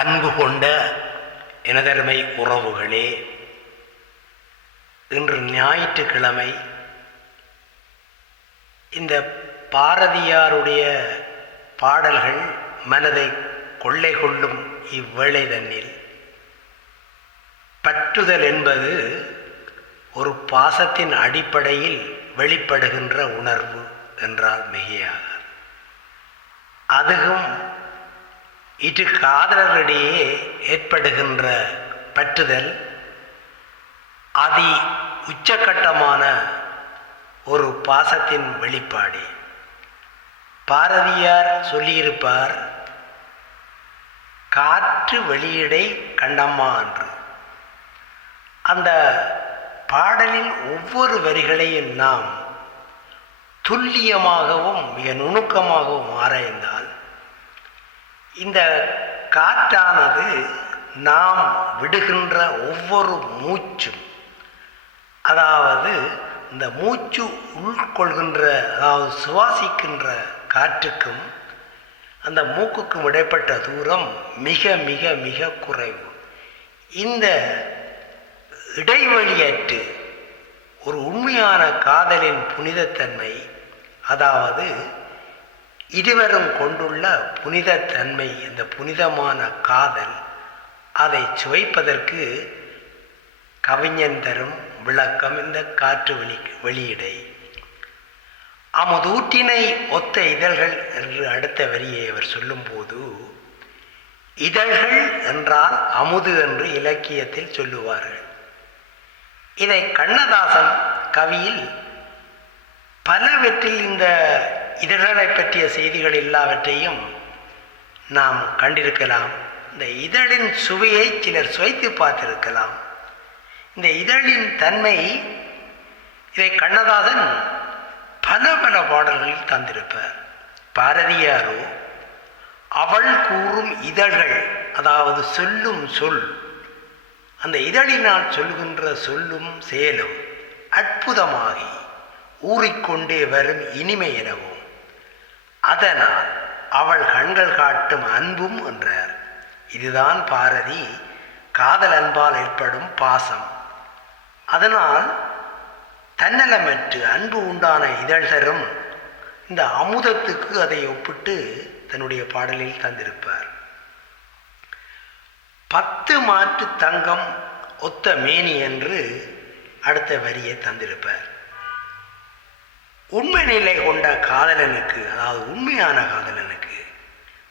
அன்பு கொண்ட எனதருமை உறவுகளே இன்று ஞாயிற்றுக்கிழமை இந்த பாரதியாருடைய பாடல்கள் மனதை கொள்ளை கொள்ளும் இவ்வேளை தன்னில் பற்றுதல் என்பது ஒரு பாசத்தின் அடிப்படையில் வெளிப்படுகின்ற உணர்வு என்றால் மிகையாக அதுவும் இரு காதலரிடையே ஏற்படுகின்ற பற்றுதல் அதி உச்சக்கட்டமான ஒரு பாசத்தின் வெளிப்பாடு. பாரதியார் சொல்லியிருப்பார் காற்று வெளியிடை கண்டம்மா என்று. அந்த பாடலின் ஒவ்வொரு வரிகளையும் நாம் துல்லியமாகவும் மிக நுணுக்கமாகவும் ஆராய்ந்தால் இந்த காற்றானது நாம் விடுகின்ற ஒவ்வொரு மூச்சும் அதாவது இந்த மூச்சு உள்கொள்கின்ற அதாவது சுவாசிக்கின்ற காற்றுக்கும் அந்த மூக்குக்கும் இடைப்பட்ட தூரம் மிக மிக மிக குறைவு. இந்த இடைவெளியற்று ஒரு உண்மையான காதலின் புனிதத்தன்மை அதாவது இருவரும் கொண்டுள்ள புனிதத்தன்மை இந்த புனிதமான காதல் அதை சுவைப்பதற்கு கவிஞன் தரும் விளக்கம் இந்த காற்று வெளி வெளியிடை. அமுதூற்றினை ஒத்த இதழ்கள் என்று அடுத்த வரியை அவர் சொல்லும்போது இதழ்கள் என்றால் அமுது என்று இலக்கியத்தில் சொல்லுவார்கள். இதை கண்ணதாசன் கவியில் பலவற்றில் இந்த இதழ்களை பற்றிய செய்திகள் எல்லாவற்றையும் நாம் கண்டிருக்கலாம். இந்த இதழின் சுவையை சிலர் சுவைத்து பார்த்திருக்கலாம். இந்த இதழின் தன்மை இதை கண்ணதாசன் பல பல பாடல்களில் தந்திருப்பார். பாரதியாரோ அவள் கூறும் இதழ்கள் அதாவது சொல்லும் சொல் அந்த இதழினால் சொல்கின்ற சொல்லும் செயலும் அற்புதமாகி ஊறிக்கொண்டே வரும் இனிமை எனவும் அதனால் அவள் கண்கள் காட்டும் அன்பும் என்றார். இதுதான் பாரதி காதல் அன்பால் ஏற்படும் பாசம். அதனால் தன்னலமற்று அன்பு உண்டான இதழ் தரும் இந்த அமுதத்துக்கு அதை ஒப்பிட்டு தன்னுடைய பாடலில் தந்திருப்பார். பத்து மாற்று தங்கம் ஒத்த மேனி என்று அடுத்த வரியை தந்திருப்பார். உண்மை நிலை கொண்ட காதலனுக்கு அதாவது உண்மையான காதலனுக்கு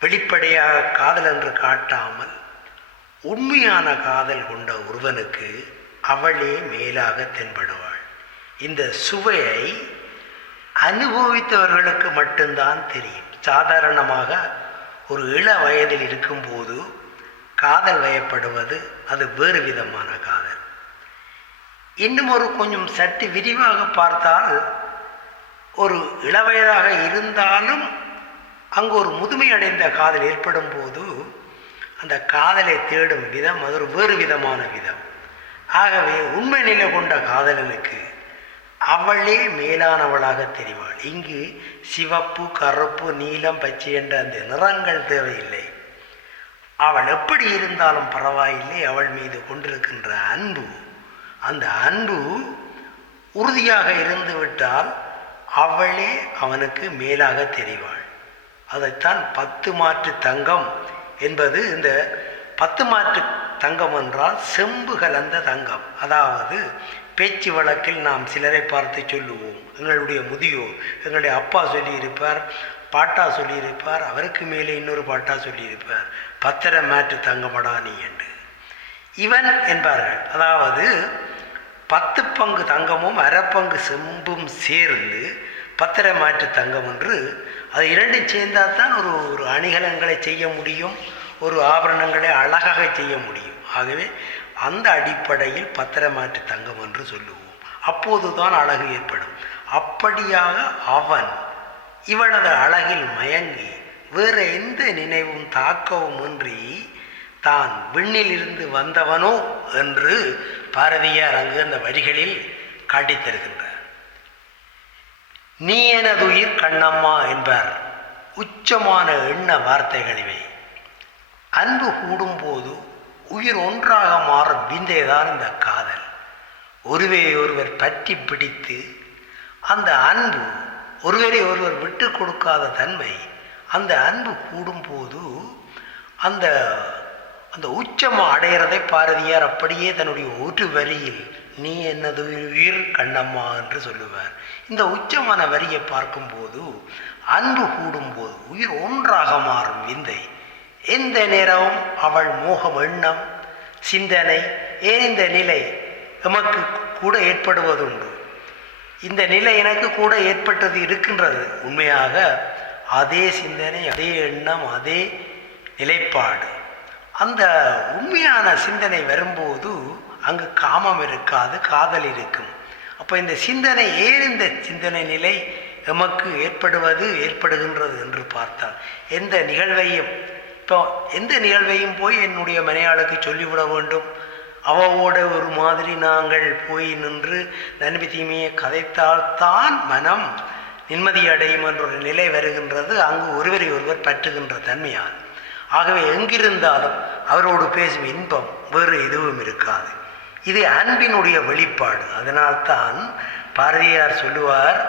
வெளிப்படையாக காதல் என்று காட்டாமல் உண்மையான காதல் கொண்ட ஒருவனுக்கு அவளே மேலாக தென்படுவாள். இந்த சுவையை அனுபவித்தவர்களுக்கு மட்டும்தான் தெரியும். சாதாரணமாக ஒரு இள வயதில் இருக்கும்போது காதல் வயப்படுவது அது வேறு விதமான காதல். இன்னும் ஒரு கொஞ்சம் சற்று விரிவாக பார்த்தால் ஒரு இளவயதாக இருந்தாலும் அங்கு ஒரு முதுமை அடைந்த காதல் ஏற்படும் போது அந்த காதலை தேடும் விதம் அது ஒரு வேறு விதமான விதம். ஆகவே உண்மை நிலை கொண்ட காதலனுக்கு அவளே மேலானவளாக தெரிவாள். இங்கு சிவப்பு கருப்பு நீலம் பச்சை என்ற அந்த நிறங்கள் தேவையில்லை. அவள் எப்படி இருந்தாலும் பரவாயில்லை. அவள் மீது கொண்டிருக்கின்ற அன்பு அந்த அன்பு உறுதியாக இருந்துவிட்டால் அவளே அவனுக்கு மேலாக தெரிவாள். அதைத்தான் பத்து மாற்று தங்கம் என்பது இந்த பத்து மாற்று தங்கம் என்றால் செம்பு கலந்த தங்கம். அதாவது பேச்சு வழக்கில் நாம் சிலரை பார்த்து சொல்லுவோம். எங்களுடைய முதியோர் எங்களுடைய அப்பா சொல்லியிருப்பார் பாட்டா சொல்லியிருப்பார் அவருக்கு மேலே இன்னொரு பாட்டா சொல்லியிருப்பார். பத்திர மாற்று தங்கமடா நீ என்று. இவன் என்பார்கள். அதாவது பத்து பங்கு தங்கமும் அரைப்பங்கு செம்பும் சேர்ந்து பத்திர மாற்று தங்கம் என்று அது இரண்டும் சேர்ந்தால் தான் ஒரு ஒரு அணிகலன்களை செய்ய முடியும் ஒரு ஆபரணங்களை அழகாக செய்ய முடியும். ஆகவே அந்த அடிப்படையில் பத்திர மாற்று தங்கம் என்று சொல்லுவோம். அப்போது தான் அழகு ஏற்படும். அப்படியாக அவன் இவனது அழகில் மயங்கி வேறு எந்த நினைவும் தாக்கவும் இன்றி தான் விண்ணிலிருந்து வந்தவனோ என்று பாரதியார் அங்கு அந்த வரிகளில் காட்டித்தருகின்றார். நீ எனதுயிர் கண்ணம்மா என்பார். உச்சமான எண்ண வார்த்தைகள் இவை அன்பு கூடும்போது உயிர் ஒன்றாக மாறும் விந்தைதான் இந்த காதல். ஒருவரை ஒருவர் பற்றி பிடித்து அந்த அன்பு ஒருவரை ஒருவர் விட்டு கொடுக்காத தன்மை அந்த அன்பு கூடும்போது அந்த அந்த உச்சம் அடையிறதை பாரதியார் அப்படியே தன்னுடைய ஒரு வரியில் நீ என்னது உயிர் கண்ணம்மா என்று சொல்லுவார். இந்த உச்சமான வரியை பார்க்கும்போது அன்பு கூடும்போது உயிர் ஒன்றாக மாறும் விந்தை. எந்த நேரமும் அவள் மோகம் எண்ணம் சிந்தனை ஏன் இந்த நிலை எமக்கு கூட ஏற்படுவதுண்டு? இந்த நிலை எனக்கு கூட ஏற்பட்டது இருக்கின்றது. உண்மையாக அதே சிந்தனை அதே எண்ணம் அதே நிலைப்பாடு. அந்த உண்மையான சிந்தனை வரும்போது அங்கு காமம் இருக்காது காதல் இருக்கும். அப்போ இந்த சிந்தனை ஏன் இந்த சிந்தனை நிலை எமக்கு ஏற்படுவது ஏற்படுகின்றது என்று பார்த்தால் எந்த நிகழ்வையும் இப்போ எந்த நிகழ்வையும் போய் என்னுடைய மனையாளுக்கு சொல்லிவிட வேண்டும். அவவோட ஒரு மாதிரி நாங்கள் போய் நின்று நன்மை தீமையை கதைத்தால்தான் மனம் நிம்மதியடையும் என்ற ஒரு நிலை வருகின்றது. அங்கு ஒருவரை ஒருவர் பற்றுகின்ற தன்மையாகும் ஆகவே எங்கிருந்தாலும் அவரோடு பேசும் இன்பம் வேறு எதுவும் இருக்காது. இது அன்பினுடைய வெளிப்பாடு. அதனால்தான் பாரதியார் சொல்லுவார்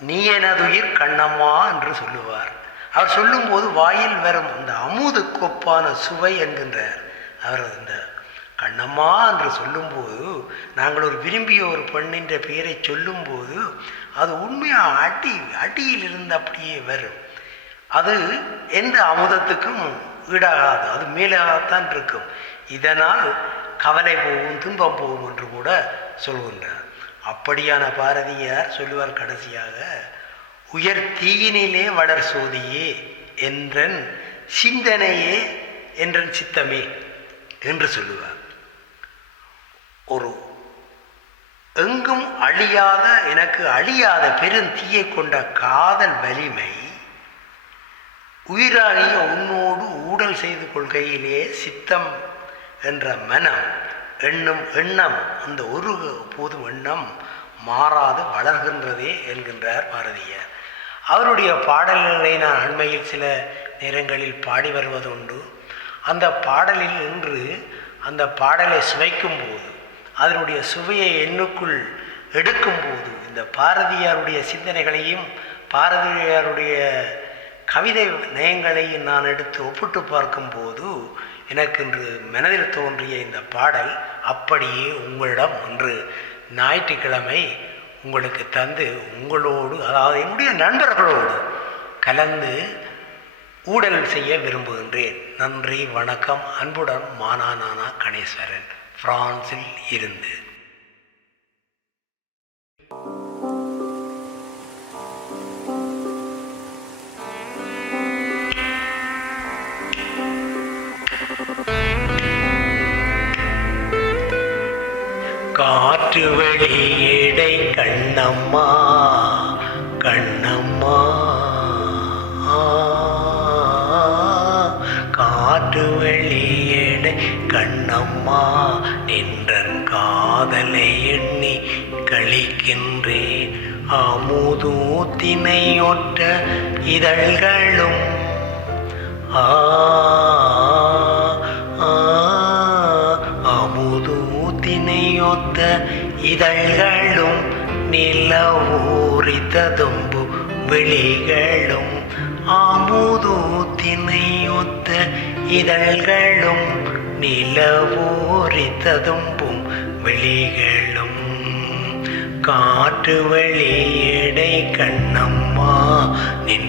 நீ எனதுயிர் கண்ணம்மா என்று சொல்லுவார். அவர் சொல்லும்போது வாயில் வரும் அந்த அமுது கொப்பான சுவை என்கின்றார். அவர் அந்த கண்ணம்மா என்று சொல்லும்போது நாங்கள் ஒரு விரும்பிய ஒரு பெண்ணின்ற பெயரை சொல்லும்போது அது உண்மையாக அடி அடியில் இருந்து அப்படியே வரும். அது எந்த அமுதத்துக்கும் ஈடாகாது. அது மேலாகத்தான் இருக்கும். இதனால் கவலை போகும் துன்பம் போகும் என்று கூட சொல்கின்றார். அப்படியான பாரதியார் சொல்லுவார் கடைசியாக உயர் தீயினிலே வளர் சோதியே என்றன் சிந்தனையே என்றன் சித்தமே என்று சொல்லுவார். ஒரு எங்கும் அழியாத எனக்கு அழியாத பெருந்தீயை கொண்ட காதல் வலிமை உயிராகிய உன்னோடு ஊடல் செய்து கொள்கையிலே சித்தம் என்ற மனம் எண்ணும் எண்ணம் அந்த ஒரு போதும் எண்ணம் மாறாது வளர்கின்றதே என்கின்றார் பாரதியார். அவருடைய பாடல்களை நான் அண்மையில் சில நேரங்களில் பாடி வருவதுண்டு. அந்த பாடலில் இன்று அந்த பாடலை சுவைக்கும் போது அதனுடைய சுவையை எண்ணுக்குள் எடுக்கும்போது இந்த பாரதியாருடைய சிந்தனைகளையும் பாரதியாருடைய கவிதை நயங்களை நான் எடுத்து ஒப்பிட்டு பார்க்கும்போது எனக்கு இன்று மனதில் தோன்றிய இந்த பாடல் அப்படியே உங்களிடம் ஒன்று. ஞாயிற்றுக்கிழமை உங்களுக்கு தந்து உங்களோடு அதாவது என்னுடைய நண்பர்களோடு கலந்து ஊடல் செய்ய விரும்புகின்றேன். நன்றி வணக்கம். அன்புடன் மானானானா கணேஸ்வரன் பிரான்சில் இருந்து. காற்று வெளியிடை கண்ணம்மா கண்ணம்மா. காற்று வெளியிடை கண்ணம்மா நின்ற காதலை எண்ணி கழிக்கின்றேன் அமுதூத்தினையொற்ற இதழ்களும் ஆ ஆ, அமுதூத்தினையொத்த இதழ்களும் நிலவூரித்ததும்பு வெளிகளும் அமுதூத்தினையொத்த இதழ்களும் நிலவூரித்ததும்பும் வெளிகளும் காற்று வெளியடை கண்ணம்மா நின்றன்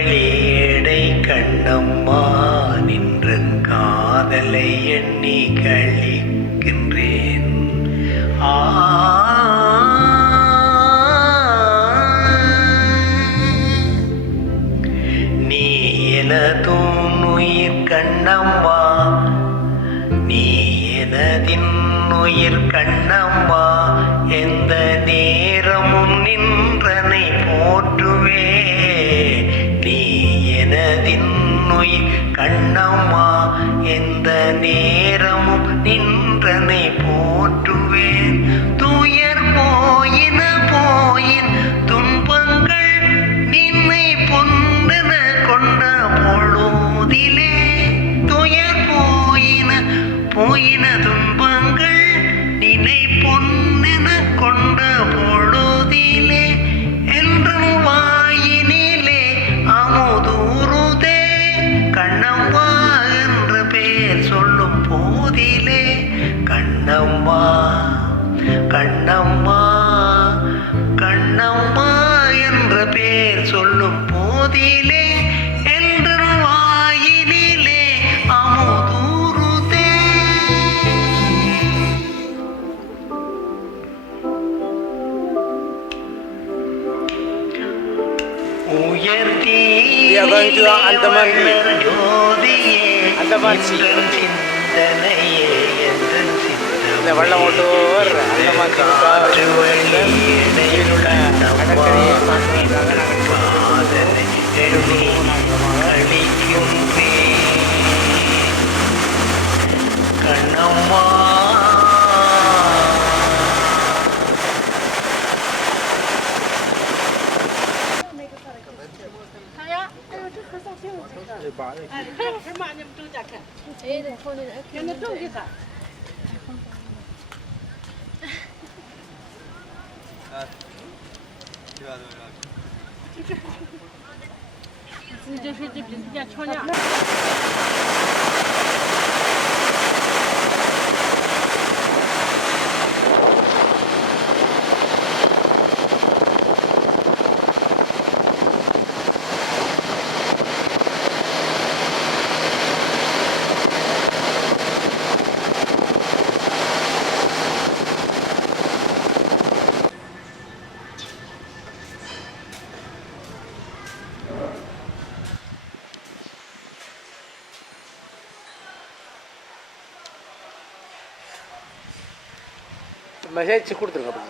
களியடை கண்ணம்மா நின்ற காதலை எண்ணி கழிக்கின்றேன். ஆ. நீ எனதும் உயிர் கண்ணம்மா நீ எனதின் உயிர் கண்ணம்மா எந்த நேரமும் நின்றனை போற்றுவேன். ദിനതും Sea. எந்தன் சிந்தனையே எந்தன் இந்த வெள்ளம் ஓடுற அந்தமான் 就是这比人家漂亮。மெசேஜ் கொடுத்துருங்க அப்படி.